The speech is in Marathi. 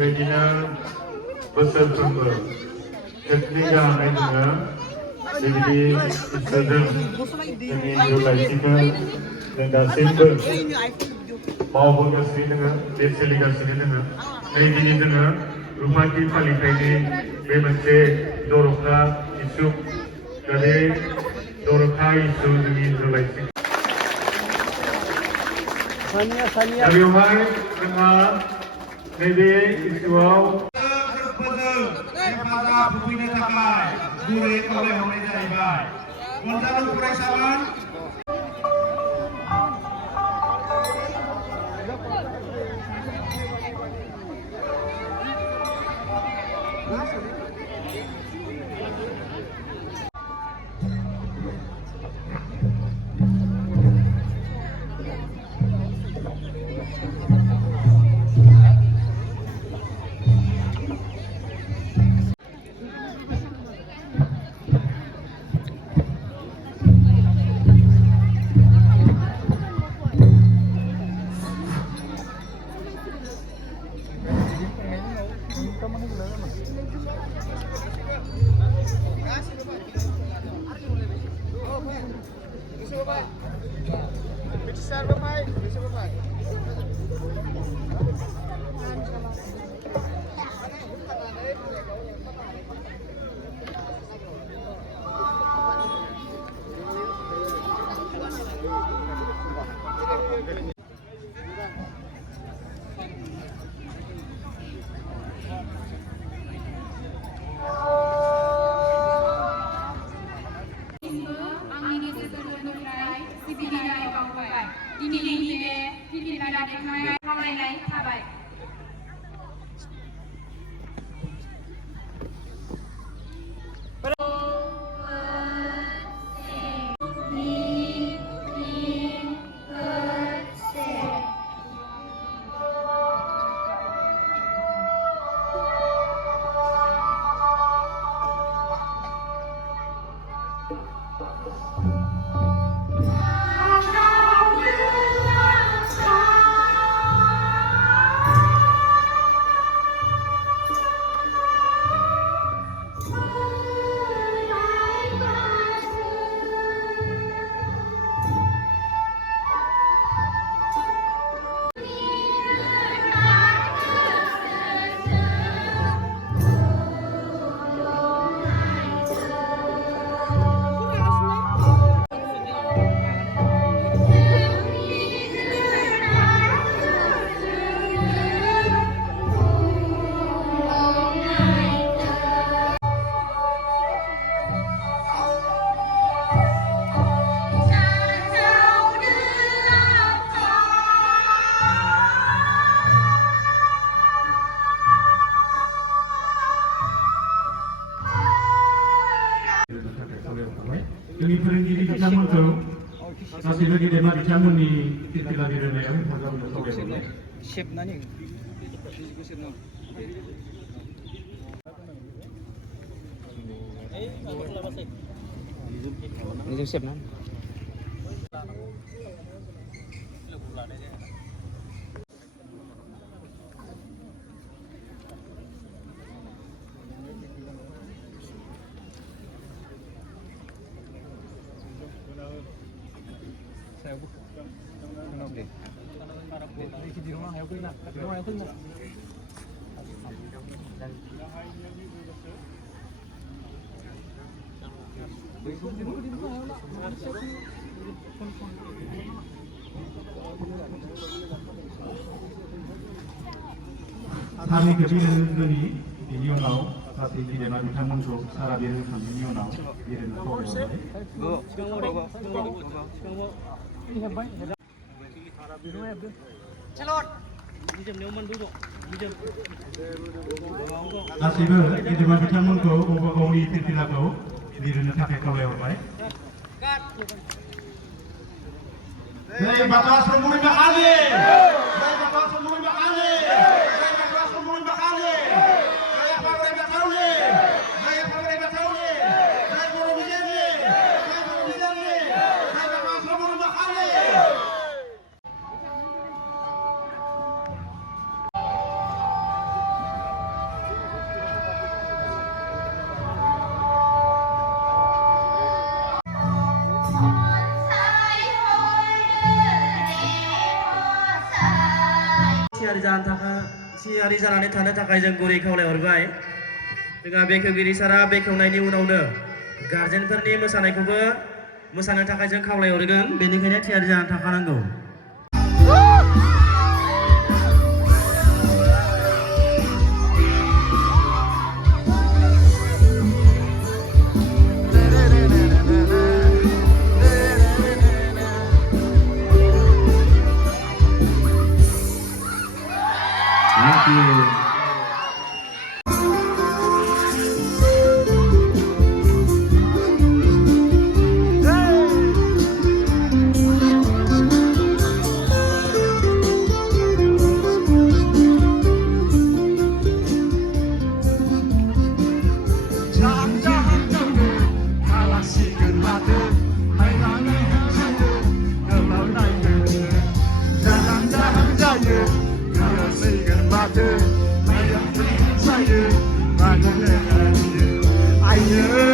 बेबायदिनो बोसोरफ्रोमबो खेबनै गाहामै जोङो बेबायदि इसोरजों जोंनि जिउ लाइसिखौ जों दासिमबो मावबोगासिनो दङ बे सोलिगासिनो दङ नै दिनै जोङो रुफाथि फालिथायनि बे मोनसे जर'खा इसु दा बे जर'खा इसु जोंनि जिउ लाइसि दा बेवहाय जोंहा नैबे इसुआव हेफाजाब होफैनो थाखाय गुरै खावलायहरनाय जाहैबाय अनजालु फरायसामोन जोंनि फोरोंगिरि बिथांमोनखौ गासैबो गेदेमा बिथांमोननि फिरफिला बिरहोनायाव हेफाजाब होनो खावलायहरबाय सेबनानै सेबना सारि बिरहोगोनि बिनि उनाव गासै गेदेमा बिथांमोनखौ सारा बिरहोखांनायनि उनाव बिरहोनो गासैबो गेदेमा बिथांमोनखौ गावबा गावनि फिरफिलाखौ बिरहोनो थाखाय खावलायहरबाय जय बाबा समबुरि बाखालि जय बाबा समबुरि बाखालि जय बाबा समबुरि बाखालि जय बाबा बाखालि जय बाबा बाखालि जय गुरु बिजयनि जय गुरु बिजयनि जय बाबा समबुरि बाखालि थियारि जानानै थानो थाखाय जों गुरै खावलायहरबाय। जोंहा बेखेवगिरि सारा बेखेवनायनि उनावनो गार्जेनफोरनि मोसानायखौबो मोसानो थाखाय जों खावलायहरगोन, बेनिखायनो थियारि जानानै थाखानांगौ। Thank you. Ayo